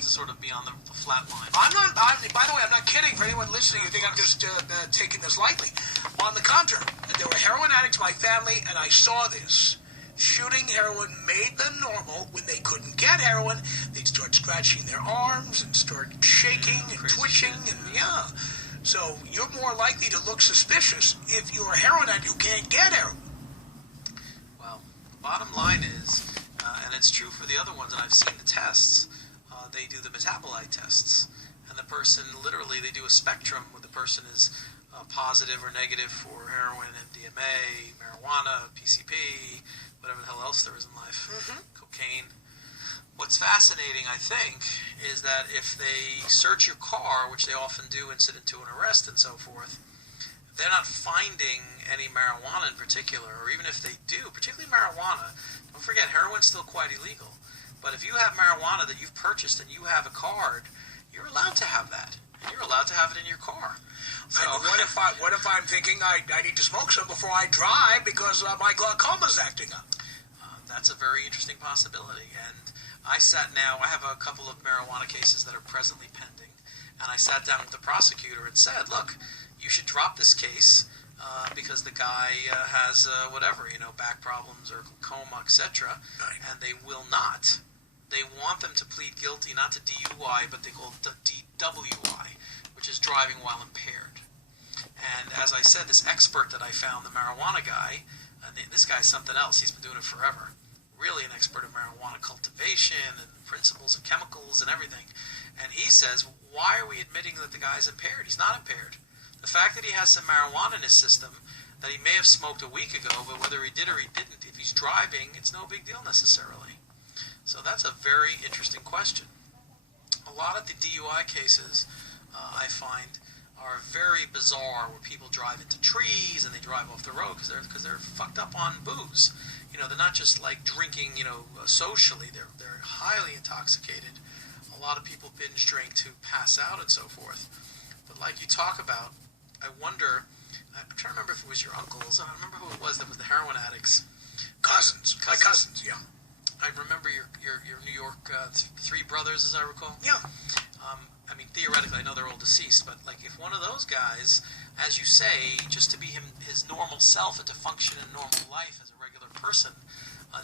to sort of be on the flat line. By the way, I'm not kidding. For anyone listening, you think I'm just taking this lightly. On the contrary, there were heroin addicts in my family, and I saw this. Shooting heroin made them normal. When they couldn't get heroin, they'd start scratching their arms and start shaking and twitching, and So you're more likely to look suspicious if you're a heroin addict who can't get heroin. Well, the bottom line is, and it's true for the other ones, and I've seen the tests, they do the metabolite tests, and the person, literally, they do a spectrum where the person is positive or negative for heroin, MDMA, marijuana, PCP, whatever the hell else there is in life, cocaine. What's fascinating, I think, is that if they search your car, which they often do incident to an arrest and so forth, they're not finding any marijuana in particular, or even if they do, particularly marijuana, don't forget, heroin's still quite illegal. But if you have marijuana that you've purchased and you have a card, you're allowed to have that. And you're allowed to have it in your car. So, and what if I'm thinking I need to smoke some before I drive because my glaucoma's acting up? That's a very interesting possibility. And I have a couple of marijuana cases that are presently pending. And I sat down with the prosecutor and said, look, you should drop this case because the guy has back problems or glaucoma, etc. Right. And they will not. They want them to plead guilty, not to DUI, but they call it DWI, which is driving while impaired. And as I said, this expert that I found, the marijuana guy, this guy's something else. He's been doing it forever. Really an expert in marijuana cultivation and principles of chemicals and everything. And he says, why are we admitting that the guy's impaired? He's not impaired. The fact that he has some marijuana in his system that he may have smoked a week ago, but whether he did or he didn't, if he's driving, it's no big deal necessarily. So that's a very interesting question. A lot of the DUI cases, I find, are very bizarre, where people drive into trees and they drive off the road because they're fucked up on booze. They're not just like drinking, socially. They're highly intoxicated. A lot of people binge drink to pass out and so forth. But like you talk about, I wonder, I'm trying to remember if it was your uncles. I don't remember who it was that was the heroin addicts. Cousins. My cousins, yeah. I remember your New York three brothers, as I recall. Yeah. Theoretically, I know they're all deceased, but like if one of those guys, as you say, just to be his normal self and to function in normal life as a regular person,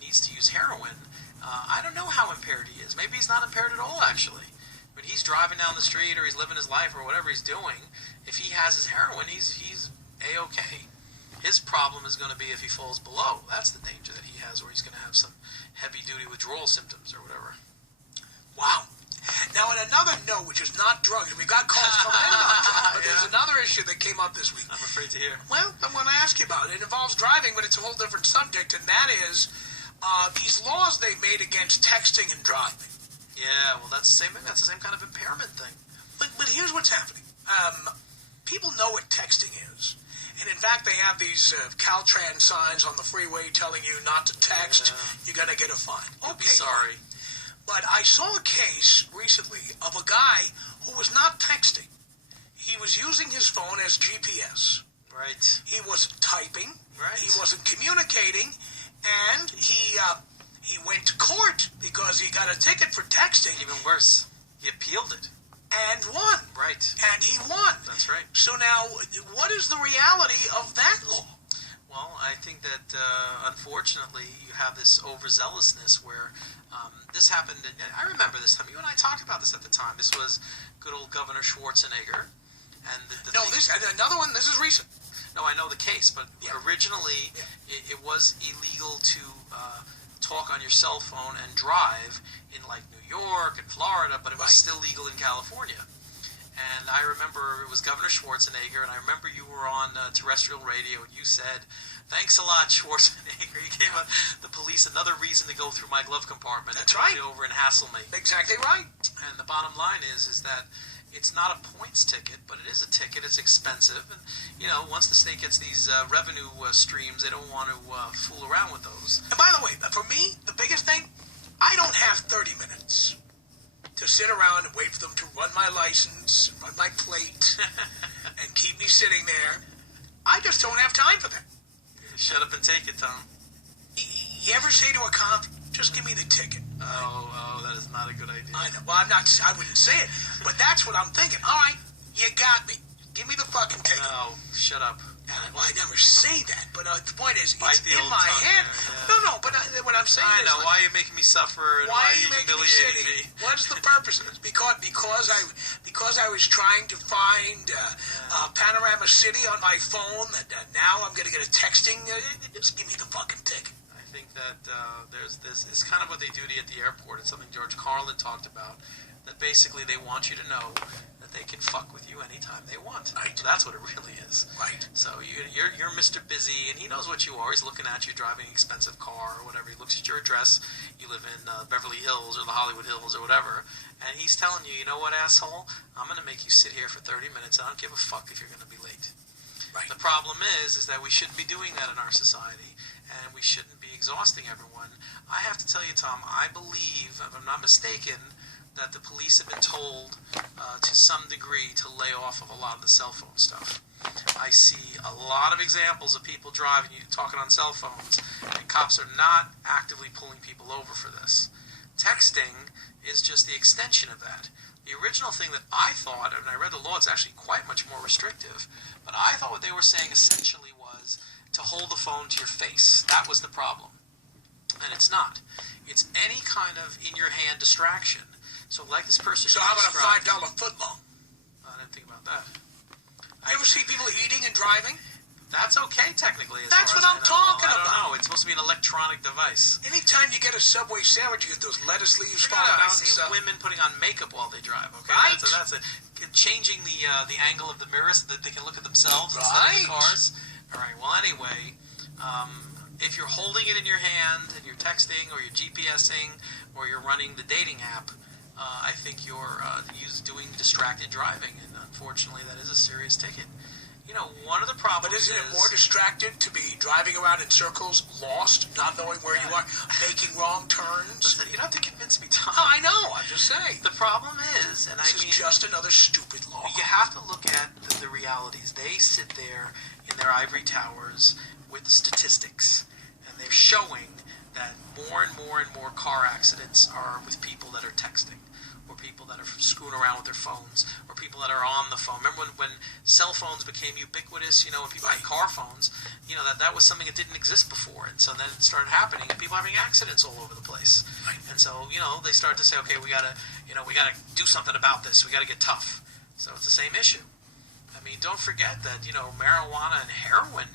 needs to use heroin, I don't know how impaired he is. Maybe he's not impaired at all, actually. When he's driving down the street or he's living his life or whatever he's doing, if he has his heroin, he's A-okay. His problem is going to be if he falls below. That's the danger that he has, where he's going to have some heavy-duty withdrawal symptoms or whatever. Wow. Now, on another note, which is not drugs, we've got calls coming in about drugs, but there's another issue that came up this week. I'm afraid to hear. Well, I want to ask you about it. It involves driving, but it's a whole different subject, and that is these laws they made against texting and driving. Yeah, well, that's the same thing. That's the same kind of impairment thing. But here's what's happening. People know what texting is. And in fact, they have these Caltrans signs on the freeway telling you not to text. Yeah. You're going to get a fine. Okay, sorry. But I saw a case recently of a guy who was not texting. He was using his phone as GPS. Right. He wasn't typing. Right. He wasn't communicating. And he went to court because he got a ticket for texting. Even worse, he appealed it. And won. Right. And he won. That's right. So now, what is the reality of that law? Well, I think that, unfortunately, you have this overzealousness where this happened, and I remember this time. You and I talked about this at the time. This was good old Governor Schwarzenegger. And another one, this is recent. No, I know the case, but originally it was illegal to talk on your cell phone and drive in like New York and Florida, but it was still legal in California. And I remember it was Governor Schwarzenegger, and I remember you were on terrestrial radio, and you said, "Thanks a lot, Schwarzenegger. You gave the police another reason to go through my glove compartment and turn me over and hassle me." Exactly right. And the bottom line is that it's not a points ticket, but it is a ticket. It's expensive, and once the state gets these revenue streams, they don't want to fool around with those. And by the way, for me, the biggest thing, I don't have 30 minutes to sit around and wait for them to run my license, run my plate, and keep me sitting there. I just don't have time for that. Shut up and take it, Tom. You ever say to a cop, just give me the ticket? Oh, that is not a good idea. I know. Well, I wouldn't say it, but that's what I'm thinking. All right, you got me. Give me the fucking ticket. No, shut up. Well, I never say that, but the point is, Bite it's the in old my tongue head. there, No, but what I'm saying I is... know. Like, why are you making me suffer? And why why are you making me humiliating shitty? me? What's the purpose of this? Because I was trying to find Panorama City on my phone, that now I'm going to get a texting. Just give me the fucking ticket. I think that there's this. It's kind of what they do to you at the airport. It's something George Carlin talked about. That basically they want you to know that they can fuck with you anytime they want. Right. So that's what it really is. Right. So you're Mr. Busy, and he knows what you are. He's looking at you driving an expensive car or whatever. He looks at your address. You live in Beverly Hills or the Hollywood Hills or whatever, and he's telling you, you know what, asshole? I'm going to make you sit here for 30 minutes. I don't give a fuck if you're going to be late. Right. The problem is that we shouldn't be doing that in our society, and we shouldn't be exhausting everyone. I have to tell you, Tom, I believe, if I'm not mistaken, that the police have been told to some degree to lay off of a lot of the cell phone stuff. I see a lot of examples of people driving, talking on cell phones, and cops are not actively pulling people over for this. Texting is just the extension of that. The original thing that I thought, and I read the law, it's actually quite much more restrictive, but I thought what they were saying essentially was to hold the phone to your face. That was the problem. And it's not. It's any kind of in-your-hand distraction. So like this person... So how about a $5 footlong? I didn't think about that. You ever see people eating and driving? That's okay, technically. That's what I'm talking about. I don't know. It's supposed to be an electronic device. Anytime you get a Subway sandwich, you get those lettuce leaves falling I out and see stuff. women putting on makeup while they drive. Okay, Right. That's it. Changing the angle of the mirror so that they can look at themselves instead of Right. the cars. All right. Well, anyway, if you're holding it in your hand and you're texting or you're GPSing or you're running the dating app, I think you're doing distracted driving, and unfortunately, that is a serious ticket. You know, one of the problems But isn't it more distracted to be driving around in circles, lost, not knowing where you are, making wrong turns? Listen, you don't have to convince me, Tom. Oh, I know, I'm just saying. The problem is, and This I mean, is just another stupid law. you have to look at the realities. They sit there in their ivory towers with statistics, and they're showing that more and more car accidents are with people that are texting, or people that are screwing around with their phones, or people that are on the phone. Remember when cell phones became ubiquitous, when people had car phones, that was something that didn't exist before, and so then it started happening, and people having accidents all over the place. Right. And so, they started to say, okay, we gotta do something about this. We gotta get tough. So it's the same issue. I mean, don't forget that, marijuana and heroin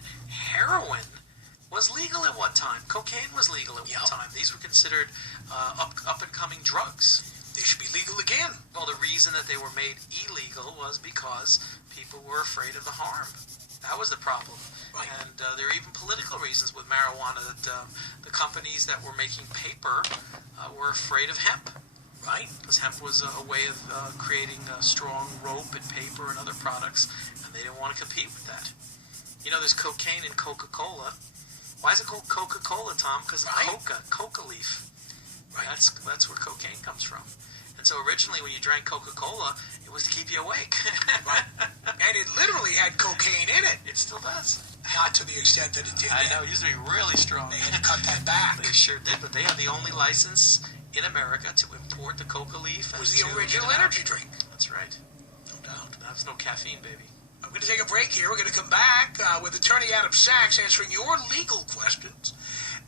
was legal at one time. Cocaine was legal at one time. These were considered up-and-coming drugs. They should be legal again. Well, the reason that they were made illegal was because people were afraid of the harm. That was the problem. Right. And there are even political reasons with marijuana that the companies that were making paper were afraid of hemp. Right? Because hemp was a way of creating strong rope and paper and other products, and they didn't want to compete with that. There's cocaine in Coca-Cola. Why is it called Coca-Cola, Tom? Because of coca leaf. Right. That's where cocaine comes from. And so originally when you drank Coca-Cola, it was to keep you awake. Right. And it literally had cocaine in it. It still does. Not to the extent that it did. I know. It used to be really strong. They had to cut that back. They sure did, but they had the only license in America to import the coca leaf. It was the original energy drink. That's right. No doubt. That's no caffeine, baby. I'm going to take a break here. We're going to come back with Attorney Adam Sachs answering your legal questions.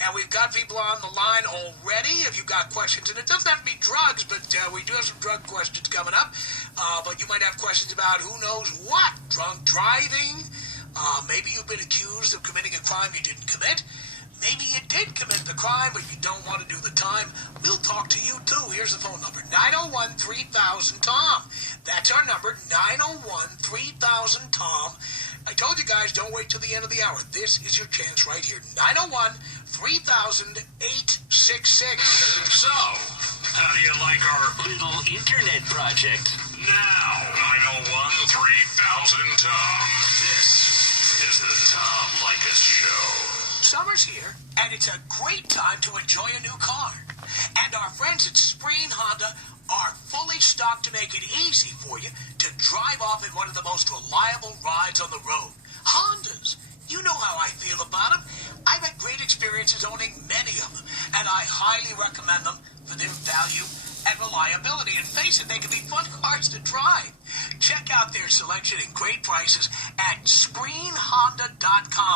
And we've got people on the line already. If you've got questions, and it doesn't have to be drugs, but we do have some drug questions coming up. But you might have questions about who knows what. Drunk driving. Maybe you've been accused of committing a crime you didn't commit. Maybe you did commit the crime, but you don't want to do the time. We'll talk to you, too. Here's the phone number, 901-3000-TOM. That's our number, 901-3000-TOM. I told you guys, don't wait till the end of the hour. This is your chance right here, 901-3000-866. So, how do you like our little internet project? Now, 901-3000-TOM. This is the Tom Likas Show. Summer's here, and it's a great time to enjoy a new car. And our friends at Spreen Honda are fully stocked to make it easy for you to drive off in one of the most reliable rides on the road. Hondas. You know how I feel about them. I've had great experiences owning many of them, and I highly recommend them for their value and reliability. And face it, they can be fun cars to drive. Check out their selection and great prices at ScreenHonda.com.